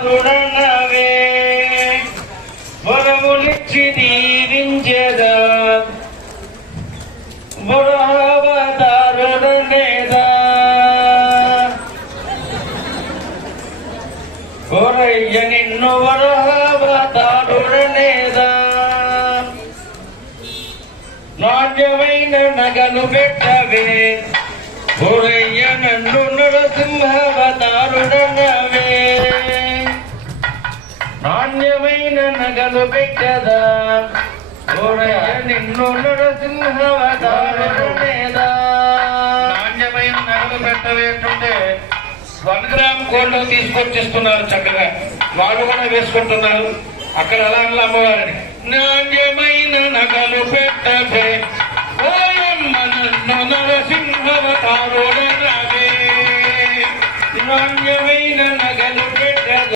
నరసింహావతారుడనవే వరములిచ్చి దీవించెదా వరహావతారుడనేదా ఓరయ్య నిన్ను వరహావతారుడనేదా నాట్యమైన నగలు పెట్టవే ఓరయ్య నన్ను నరసింహావతారుడనవే నాణ్యమైన నగలు పెట్టదా ఓరయ్య నిన్ను నరసింహావతారుడనేదా నాణ్యమైన నగలు పెట్టవేంటంటే 1 గ్రామ్ గోల్డ్ తీసుకొచ్చిస్తున్నారు చక్కగా వాళ్ళు కూడా వేసుకుంటున్నారు అక్కడ అలా అలా అమ్మవారిని నాణ్యమైన నగలు పెట్టవే ఓయమ్మ నన్ను నరసింహావతారుడనవే నాణ్యమైన